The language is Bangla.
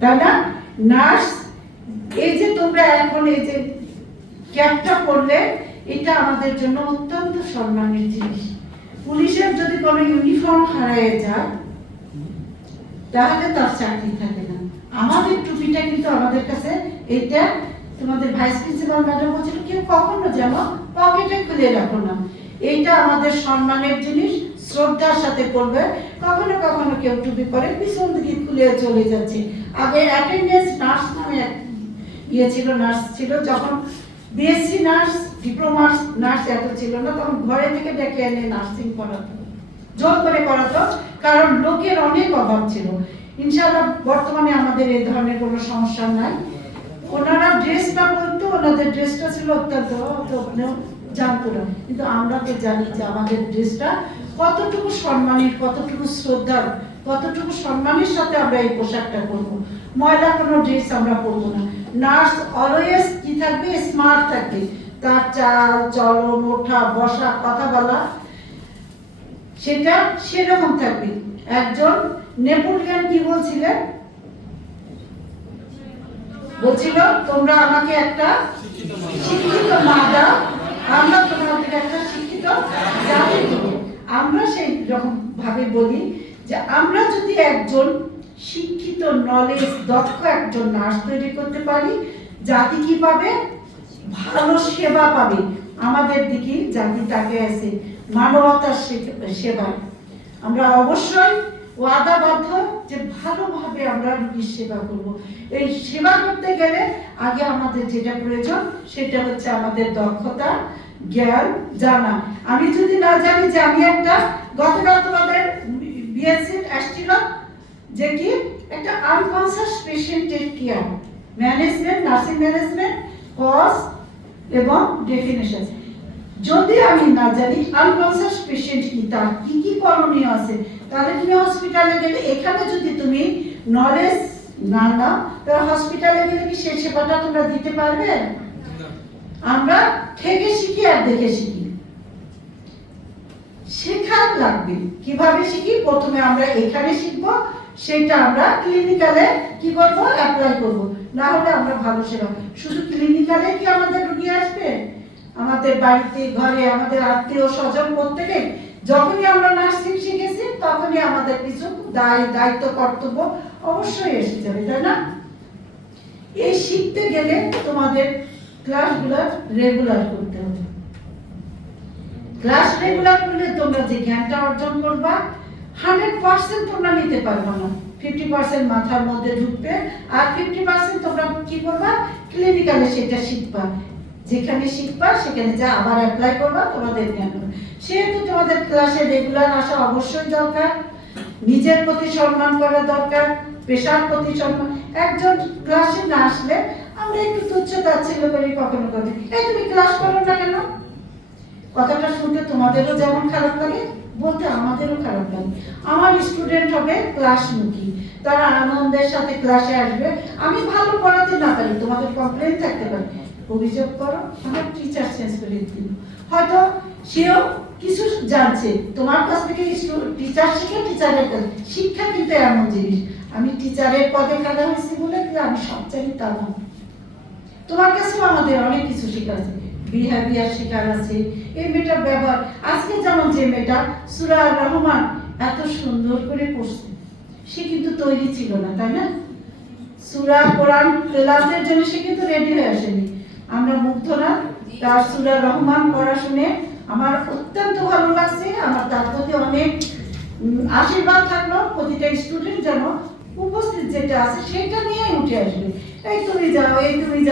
তাই নার্স, এই যে তোমরা এখন এই যে ক্যাপটা পরলে এটা আমাদের জন্য অত্যন্ত সম্মানের জিনিস। পুলিশের যদি কোনো ইউনিফর্ম হারিয়ে যায়, তাহলে তার চাকরি থাকে না। আমাদের টুপিটা কিন্তু আমাদের কাছে, এটা তোমাদের ভাইস প্রিন্সিপাল ম্যাডাম বলছিল, কেউ কখনো যেন পকেটে খুলে রাখো না। এইটা আমাদের সম্মানের জিনিস। শ্রদ্ধার সাথে করবে কখনো কখনো কেউ টুপি পরে পিছন দিকে খুলে চলে যাচ্ছে। আগে অ্যাটেন্ডেন্স নার্স নামে ইয়ে ছিল নার্স ছিল। যখন বিএসসি নার্স ডিপ্লোমা নার্স এত ছিল না, তখন ঘরে থেকে ডেকে এনে নার্সিং করাতো জোর করে করাতো কারণ লোকের অনেক অভাব ছিল। ইনশাআল্লাহ বর্তমানে আমাদের এই ধরনের কোনো সমস্যা নাই। ওনারা ড্রেসটা পরতো ওনাদের ড্রেসটা ছিল অত্যন্ত জানতো না। কিন্তু আমরা তো জানি যে আমাদের ড্রেসটা কতটুকু সম্মানের, কতটুকু শ্রদ্ধার, কতটুকু সম্মানের সাথে আমরা এই পোশাকটা করব ময়লা কোনো ড্রেস আমরা পরবো না। নার্স অলওয়েজ কি থাকবে? স্মার্ট থাকবে। তার চাল, চলন, ওঠা, বসা, কথা বলা, সেটা সেরকম থাকবে। একজন নেপোলিয়ান কি বলছিলেন বলছিল, তোমরা আমাকে একটা শিক্ষিত মা দাও। আমরা তোমাদের একটা শিক্ষিত জাতি দেব আমরা সেই রকম ভাবে বলি যে আমরা যদি একজন শিক্ষিত নলেজ দক্ষ একজন নার্স তৈরি করতে পারি, জাতি কি পাবে? ভালো সেবা পাবে। আমাদের দিকে জাতি তাকে আছে, মানবতার সেবা আমরা অবশ্যই ওয়াদাবদ্ধ যে ভালোভাবে আমরা রোগীর সেবা করব। এই সেবা করতে গেলে আগে আমাদের যেটা প্রয়োজন, সেটা হচ্ছে আমাদের দক্ষতা জ্ঞান জানা। আমি যদি না জানি যে আমি একটা গতকাল তোমাদের বিএসসি আসছিল যে কি? একটা আনকনসাস পেশেন্টের care management nursing management cause এবং ডেফিনেশন যদি আমি না জানি আনকনসাস পেশেন্ট কি, তার কি কি করণীয় আছে, তাহলে তুমি হসপিটালে গেলে, এখানে যদি তুমি নলেজ না নাও, তাহলে হসপিটালে গেলে কি সেই সেবাটা তোমরা দিতে পারবে? আমরা থেকে শিখি আর দেখে শিখি। শেখার লাগবে। কীভাবে শিখি? প্রথমে আমরা এখানে শিখব, সেটা আমরা ক্লিনিক্যালে কি করব? অ্যাপ্লাই করব। না হলে আমরা ভালো সেবা শুধু ক্লিনিক্যালে কি আমাদের রুগী আসবে? আমাদের বাড়িতে, ঘরে, আমাদের আত্মীয় স্বজন প্রত্যেকে যখনই আমরা নার্সিং শিখেছি, তখনই আমাদের কিছু দায়, দায়িত্ব, কর্তব্য অবশ্যই এসে যাবে, তাই না? এই শিখতে গেলে তোমাদের ক্লাসগুলো রেগুলার করতে হবে। ক্লাস রেগুলার করলে তোমরা যে জ্ঞানটা অর্জন করবা হান্ড্রেড পার্সেন্ট তোমরা নিতে না। ফিফটি পার্সেন্ট মাথার মধ্যে ঢুকবে, আর ফিফটি পার্সেন্ট তোমরা কি করবা? ক্লিনিক্যালে সেটা শিখবা। যেখানে শিখবা, সেখানে যা আবার অ্যাপ্লাই করবা, তোমাদের জ্ঞান সেহেতু তোমাদের ক্লাসে রেগুলার আসা অবশ্যই দরকার। নিজের প্রতি সম্মান করা দরকার, পেশার প্রতি সম্মান। একজন ক্লাসে না আসলে আমরা একটু তুচ্ছ তাচ্ছিল্য করি কখনো কখনো। এই তুমি ক্লাস করো না কেন? কথাটা শুনতে তোমাদেরও যেমন খারাপ লাগে, বলতে আমাদেরও খারাপ লাগে। আমার স্টুডেন্ট হবে ক্লাস ক্লাসমুখী তারা আনন্দের সাথে ক্লাসে আসবে। আমি ভালো পড়াতে না পারি, তোমাদের কমপ্লেন থাকতে পারে। অভিযোগ করো, আমার টিচার চেঞ্জ করে দিল। হয়তো সেও কিছু জানছে। তোমার কাছ থেকে টিচার শিখে টিচারের কাছে শিক্ষা কিন্তু এমন জিনিস। আমি টিচারের পদে খাড়া হয়েছি বলে যে আমি সব জানি তোমার কাছেও আমাদের অনেক কিছু শেখার আছে। বিহেভিয়ার শেখার আছে। এই মেয়েটার ব্যবহার আজকে যেমন যে মেয়েটা সুরা রহমান এত সুন্দর করে পড়ছে। সে কিন্তু তৈরি ছিল না, তাই না? সুরা কোরআন তেলাওয়াতের জন্য সে কিন্তু রেডি হয়ে আসেনি। আমরা মুগ্ধ না। তার সুরা রহমান পড়া শুনে আমার অত্যন্ত ভালো লাগছে, আমার তার প্রতি অনেক আশীর্বাদ থাকল প্রতিটা স্টুডেন্ট যেন উপস্থিত যেটা আছে সেটা নিয়ে উঠে আসবে। এই তুমি যাও, এই তুমি যাও।